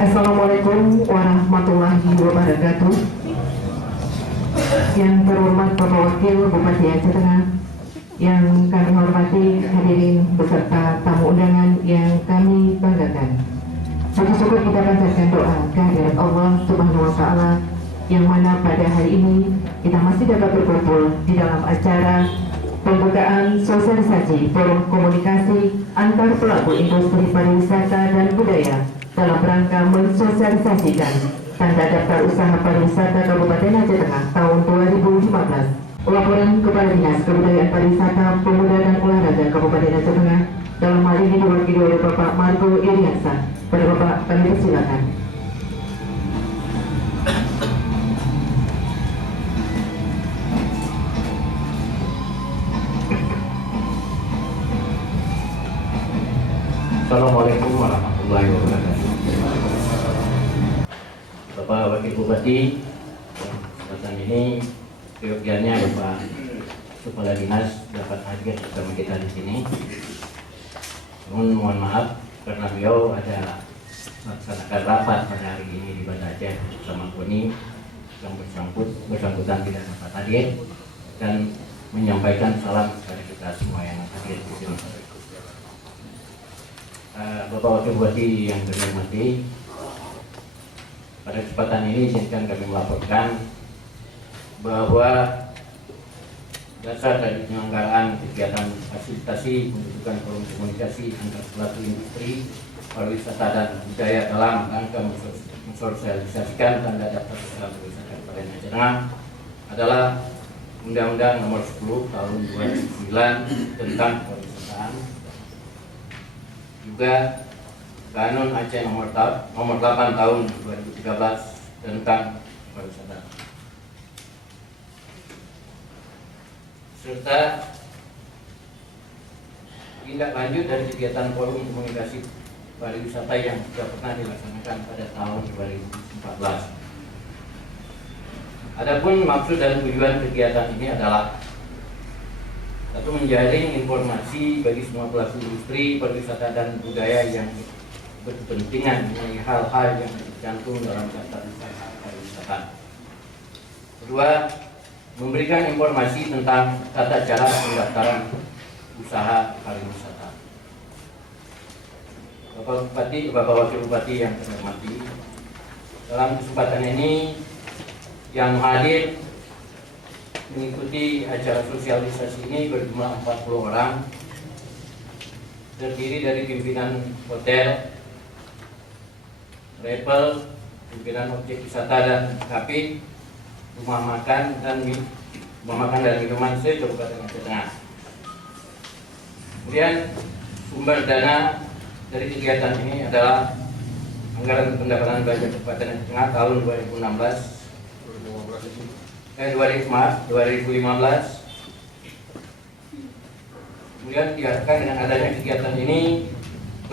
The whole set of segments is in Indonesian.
Assalamualaikum warahmatullahi wabarakatuh. Yang terhormat Bapak Wakil Bupati Aceh Tengah, yang kami hormati hadirin beserta tamu undangan yang kami banggakan. Syukur kita panjatkan doa kehadirat Allah Subhanahu wa Ta'ala, yang mana pada hari ini kita masih dapat berkumpul di dalam acara pembukaan sosialisasi forum komunikasi antar pelaku industri pariwisata dan budaya dalam rangka mensosialisasikan tanda daftar usaha pariwisata Kabupaten Aceh Tengah tahun 2015. Laporan Kepala Dinas Kebudayaan Pariwisata, Pemuda dan Olahraga Kabupaten Aceh Tengah dalam hal ini diwakili oleh Bapak Margo Iriansa. Pada Bapak kami persilakan. Assalamualaikum warahmatullahi wabarakatuh. Bapak Wakil Bupati, kesempatan ini keyogiannya Bapak Kepala Dinas dapat hadir bersama kita di sini. Namun mohon maaf karena beliau ada melaksanakan rapat pada hari ini di Banda Aceh bersama KONI yang bersangkutan tidak dapat hadir dan menyampaikan salam kepada kita semua yang hadir di sini. Bapak Wakil Bupati yang kami hormati, pada kesempatan ini izinkan kami melaporkan bahwa dasar dari penyelenggaraan kegiatan fasilitasi pembentukan forum komunikasi antar pelaku industri pariwisata dan budaya dalam rangka mensosialisasikan tanda daftar usaha pariwisata Kabupaten Aceh Tengah adalah Undang-Undang Nomor 10 Tahun 2009 tentang pariwisataan, juga Kanun Aceh Nomor 8 Tahun 2013 tentang pariwisata, serta tindak lanjut dari kegiatan forum komunikasi pariwisata yang sudah pernah dilaksanakan pada tahun 2014. Adapun maksud dan tujuan kegiatan ini adalah satu, menjaring informasi bagi semua pelaku industri pariwisata dan budaya yang berkepentingan mengenai hal-hal yang tercantum dalam daftar usaha pariwisata. Kedua, memberikan informasi tentang tata cara pendaftaran usaha pariwisata. Bapak Bupati, Bapak Wakil Bupati yang kami hormati, dalam kesempatan ini yang hadir mengikuti acara sosialisasi ini berjumlah 40 orang, terdiri dari pimpinan hotel, travel, pimpinan objek wisata dan kafe, rumah makan dan minuman se-Kabupaten Aceh Tengah. Kemudian sumber dana dari kegiatan ini adalah anggaran pendapatan budget Kabupaten Aceh Tengah tahun 2015. Kemudian diharapkan dengan adanya kegiatan ini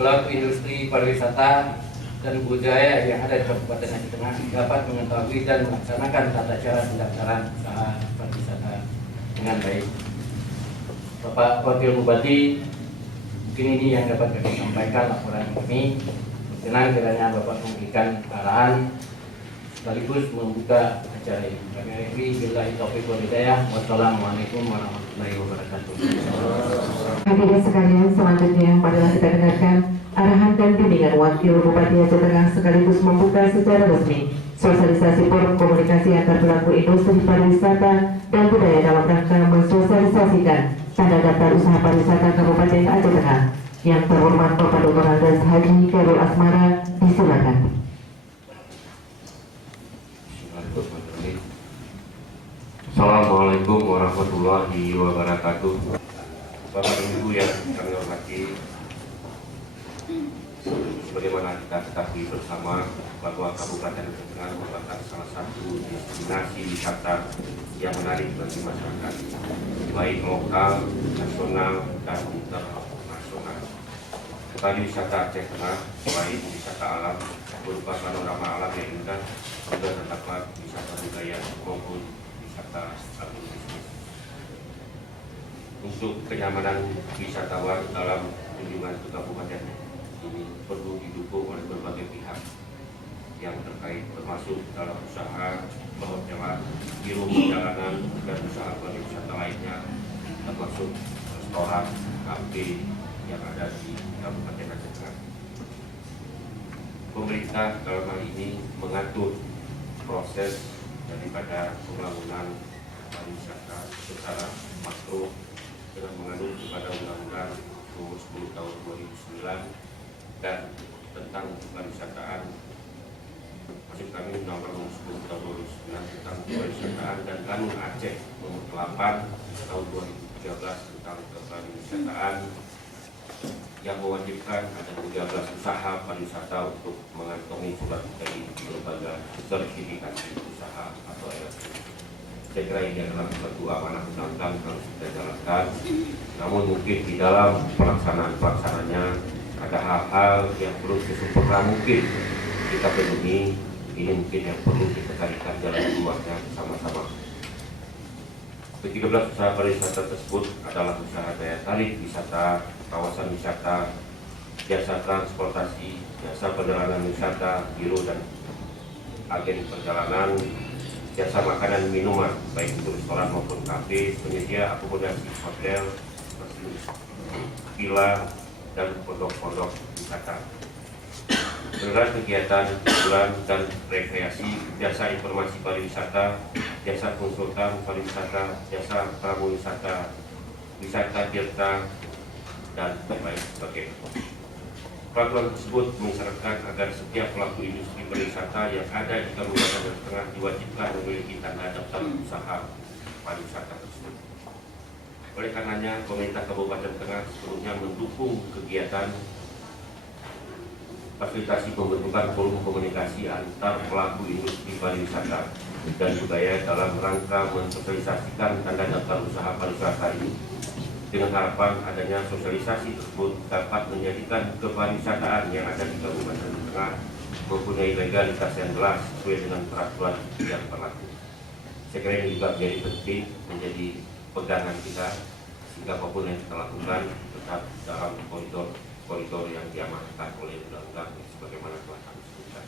pelaku industri pariwisata dan budaya yang ada di Kabupaten Aceh Tengah dapat mengetahui dan melaksanakan tata cara pendaftaran usaha pariwisata dengan baik. Bapak Wakil Bupati, mungkin ini yang dapat kami sampaikan laporan kami. Berkenan kiranya Bapak memberikan arahan sekaligus membuka acara ini. Kami akhiri billahi taufiq wal hidayah. Wassalamualaikum warahmatullahi wabarakatuh. Hadirin sekalian, selanjutnya marilah kita dengarkan arahan dan bimbingan Wakil Bupati Aceh Tengah sekaligus membuka secara resmi sosialisasi forum komunikasi antar pelaku industri pariwisata dan budaya dalam rangka mensosialisasikan tanda daftar usaha pariwisata Kabupaten Aceh Tengah. Yang terhormat Bapak Dr. Andes Haji Khairul Asmara, disilakan. Assalamualaikum warahmatullahi wabarakatuh. Bapak dan Ibu yang kami hormati, sebagaimana kita ketahui bersama bahwa Kabupaten Aceh Tengah merupakan salah satu destinasi wisata yang menarik bagi masyarakat, baik lokal, nasional, dan internasional. Pariwisata Aceh Tengah, baik wisata alam berupa panorama alam yang indah, juga terdapat wisata budaya maupun wisata agrowisata. Untuk kenyamanan wisatawan dalam kunjungan ke kabupaten ini perlu didukung oleh berbagai pihak, yang terkait termasuk dalam usaha perhotelan, biro perjalanan, dan usaha pariwisata lainnya, termasuk restoran, kafe yang ada di Kabupaten Aceh Tengah. Pemerintah dalam hal ini mengatur proses daripada pembangunan pariwisata secara makro dengan mengatur kepada Undang-Undang Nomor 10 Tahun 2009 dan tentang pariwisataan, maksud kami Undang-Undang Nomor 10 Tahun 2009 tentang pariwisataan dan Kanun Aceh Nomor 8 Tahun 2013 tentang kepariwisataan yang mewajibkan ada 13 usaha pariwisata untuk mengantongi surat dari lembaga sertifikasi usaha atau LSU. Saya kira ini adalah satu amanah undang-undang harus kita jalankan. Namun mungkin di dalam pelaksanaannya ada hal-hal yang perlu sesempurna mungkin kita penuhi. Ini mungkin yang perlu kita carikan jalan keluarnya bersama-sama. Ke-13 usaha pariwisata tersebut adalah usaha daya tarik wisata, kawasan wisata, jasa transportasi, jasa perjalanan wisata, biro dan agen perjalanan, jasa makanan minuman, baik itu restoran maupun kafe, penyedia akomodasi hotel, villa, dan pondok-pondok wisata. Dengan kegiatan hiburan dan rekreasi, jasa informasi pariwisata, jasa konsultan pariwisata, jasa pramu wisata, wisata tirta, dan lain sebagainya. Peraturan tersebut mensyaratkan agar setiap pelaku industri pariwisata yang ada di Kabupaten Aceh Tengah diwajibkan memiliki tanda daftar usaha pariwisata tersebut. Oleh karenanya, pemerintah Kabupaten Tengah sepenuhnya mendukung kegiatan fasilitasi pembentukan forum komunikasi antar pelaku industri pariwisata dan budaya dalam rangka mensosialisasikan tanda daftar usaha pariwisata ini, dengan harapan adanya sosialisasi tersebut dapat menjadikan kepariwisataan yang ada di Kabupaten Tengah mempunyai legalitas yang jelas sesuai dengan peraturan yang berlaku. Saya kira ini juga menjadi penting, menjadi pegangan kita, sehingga apapun yang kita lakukan tetap dalam koridor yang diamanatkan oleh undang-undang sebagaimana telah kami sebutkan.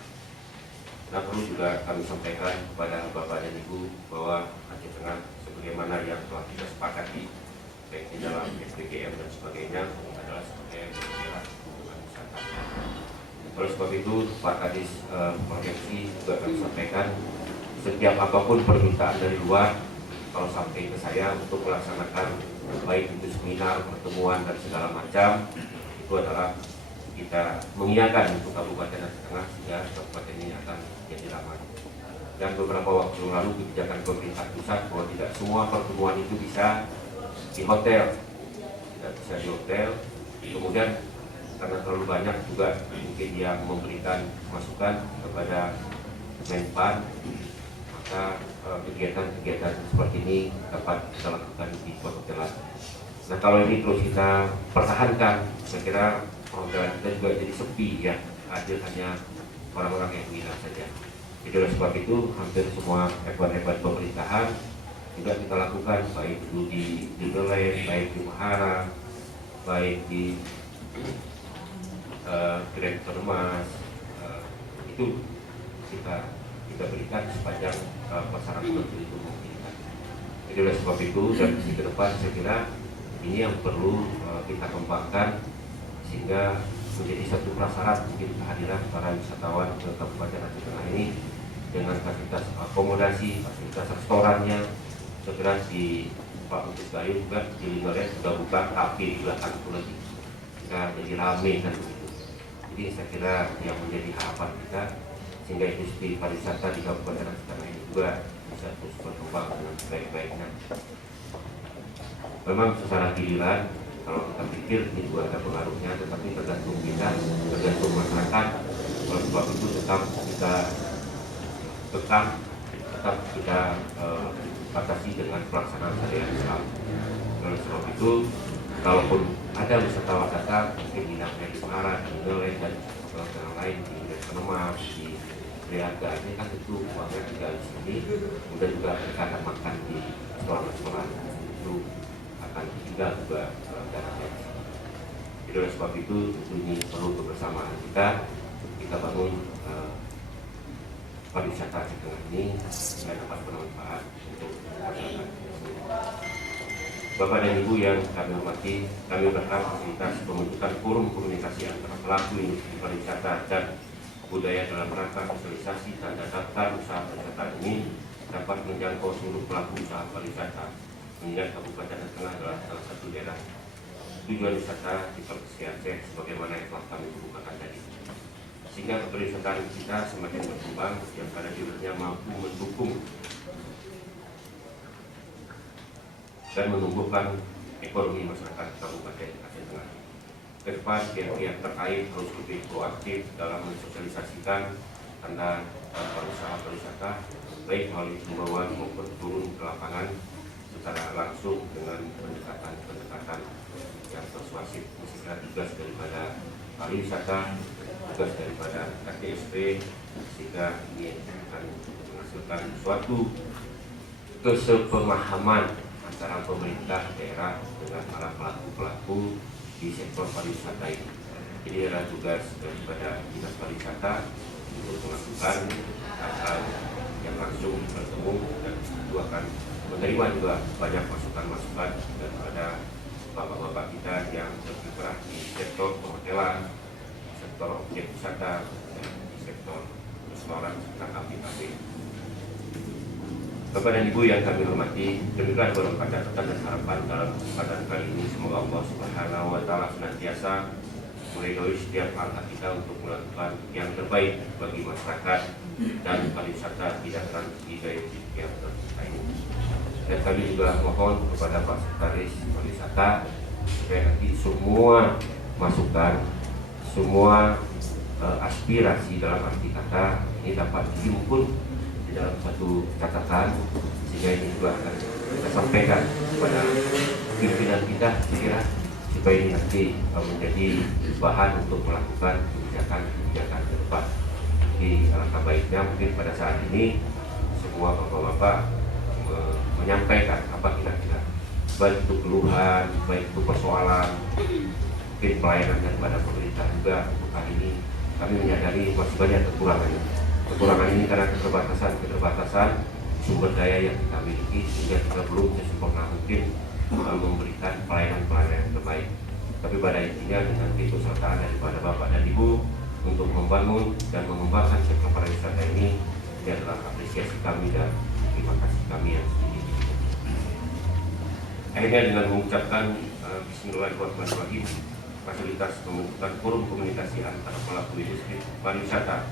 Nah, perlu juga kami sampaikan kepada Bapak dan Ibu bahwa Aceh Tengah sebagaimana yang telah kita sepakati baik di dalam SPGM dan sebagainya adalah sebagai daerah hubungan wisata. Oleh sebab itu, Pak Kadis Provinsi juga kami sampaikan setiap apapun permintaan dari luar kalau sampai ke saya untuk melaksanakan baik itu seminar, pertemuan dan segala macam, itu adalah kita mengiyakan untuk Kabupaten Aceh Tengah sehingga kabupaten ini akan jadi ramai. Dan beberapa waktu lalu kebijakan pemerintah pusat bahwa tidak semua pertemuan itu bisa di hotel, tidak bisa di hotel. Kemudian karena terlalu banyak juga mungkin yang memberikan masukan kepada Menpan, maka kegiatan-kegiatan seperti ini dapat kita lakukan di perhotelan. Nah, kalau ini terus kita pertahankan, saya kira perhotelan kita juga jadi sepi ya, hadir hanya orang-orang yang minat saja. Jadi oleh sebab itu hampir semua ekor-ekor pemerintahan juga kita lakukan, baik itu di Nelayan, baik di Mahara, baik di Grand Permas, itu kita berikan sepanjang pasaran seperti itu memungkinkan. Jadi oleh sebab itu dari sisi ke depan saya kira ini yang perlu kita kembangkan sehingga menjadi satu prasyarat mungkin kehadiran para wisatawan ke Kabupaten Aceh Tengah ini dengan fasilitas akomodasi, fasilitas restorannya. Segera di Pak Utus Gayu juga di Linggaran sudah buka kafe di belakang itu lagi, jadi rame kan begitu. Jadi saya kira yang menjadi harapan kita sehingga industri pariwisata di Kabupaten Aceh Tengah ini juga bisa terus berkembang dengan baik-baiknya. Memang secara giliran kalau kita pikir ini juga ada pengaruhnya, tetapi tergantung kita, tergantung masyarakat. Oleh sebab itu tetap kita batasi dengan pelaksanaan syariat Islam. Oleh sebab itu, kalaupun ada wisatawan datang, mungkin di Semarang, di Nelayan dan wisatawan lain di Penemas, di Riaga, ini kan tentu uangnya tinggal di sini, kemudian juga mereka akan makan di sekolah-sekolah itu akan tinggal juga dananya di sini. Jadi oleh sebab itu tentu ini perlu kebersamaan kita bangun pariwisata di tengah ini tidak dapat bermanfaat untuk masyarakat. Bapak dan Ibu yang kami hormati, kami berharap fasilitas pembentukan forum komunikasi antara pelaku industri pariwisata dan budaya dalam rangka sosialisasi tanda daftar usaha pariwisata ini dapat menjangkau seluruh pelaku usaha pariwisata, mengingat Kabupaten Tengah adalah salah satu daerah tujuan wisata di Provinsi Aceh sebagaimana yang telah kami kemukakan tadi, sehingga pariwisata kita semakin berkembang yang pada akhirnya mampu mendukung dan menumbuhkan ekonomi masyarakat Kabupaten Aceh Tengah. Ke depan, pihak-pihak terkait harus lebih proaktif dalam mensosialisasikan tanda daftar usaha pariwisata, baik melalui himbauan maupun turun ke lapangan secara langsung dengan pendekatan yang persuasif. Misalnya tugas daripada pariwisata, tugas daripada KTSP, sehingga ini akan menghasilkan suatu kesepemahaman antara pemerintah daerah dengan para pelaku-pelaku di sektor pariwisata ini. Jadi adalah tugas daripada Dinas Pariwisata untuk melakukan hal-hal yang langsung bertemu dan itu akan menerima juga banyak masukan-masukan daripada bapak-bapak kita yang berkiprah di sektor perhotelan, sektor objek wisata, dan di sektor restoran serta kafe-kafe. Bapak dan Ibu yang kami hormati, demikian beberapa catatan dan harapan dalam kesempatan kali ini. Semoga Allah Subhanahu wa Ta'ala senantiasa meridhoi setiap langkah kita untuk melakukan yang terbaik bagi masyarakat dan pariwisata di dataran tinggi yang tercinta ini. Dan kami juga mohon kepada Pak Sekretaris Pariwisata supaya nanti semua masukan, semua aspirasi dalam arti kata ini dapat dihimpun di dalam satu catatan, sehingga ini juga akan kita sampaikan kepada pimpinan kita, kira supaya ini nanti menjadi bahan untuk melakukan kebijakan ke depan. Jadi alangkah baiknya mungkin pada saat ini semua bapak-bapak menyampaikan apa kira-kira, baik itu keluhan, baik itu persoalan, mungkin pelayanan daripada pemerintah juga. Untuk hari ini kami menyadari masih banyak kekurangan ini karena keterbatasan sumber daya yang kita miliki, sehingga kita belum sesempurna mungkin memberikan pelayanan yang terbaik. Tapi pada intinya dengan keikutsertaan daripada Bapak dan Ibu untuk membangun dan mengembangkan sektor pariwisata ini adalah apresiasi kami dan terima kasih kami yang setinggi-tingginya. Akhirnya dengan mengucapkan Bismillahirrahmanirrahim, fasilitas pembentukan forum komunikasi antara pelaku industri pariwisata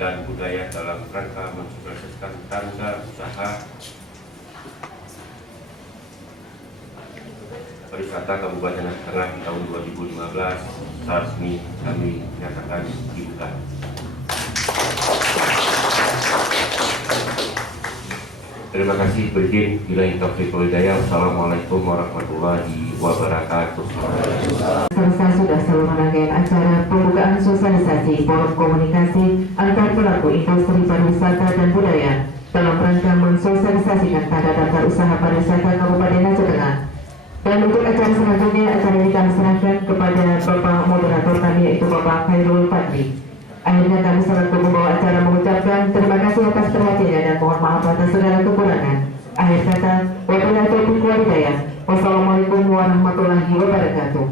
dan budaya dalam rangka mensosialisasikan tanda usaha pariwisata Kabupaten Aceh Tengah di tahun 2015 secara resmi kami nyatakan dibuka. Terima kasih. Berikut billahi taufiq wal hidayah. Wassalamualaikum warahmatullahi wabarakatuh. Selesai sudah selalu merangkaian acara pembukaan sosialisasi forum komunikasi antar pelaku industri pariwisata dan budaya dalam rangka mensosialisasikan tanda daftar usaha pariwisata Kabupaten Aceh Tengah. Dan untuk acara selanjutnya, acara ini kami serahkan kepada Bapak Moderator kami, yaitu Bapak Khairul Fadli. Akhirnya kami selaku pembawa acara mengucapkan terima kasih atas perhatiannya dan mohon maaf atas segala kekurangan. Akhir kata, wabillahi taufiq wal hidayah. Wassalamualaikum warahmatullahi wabarakatuh.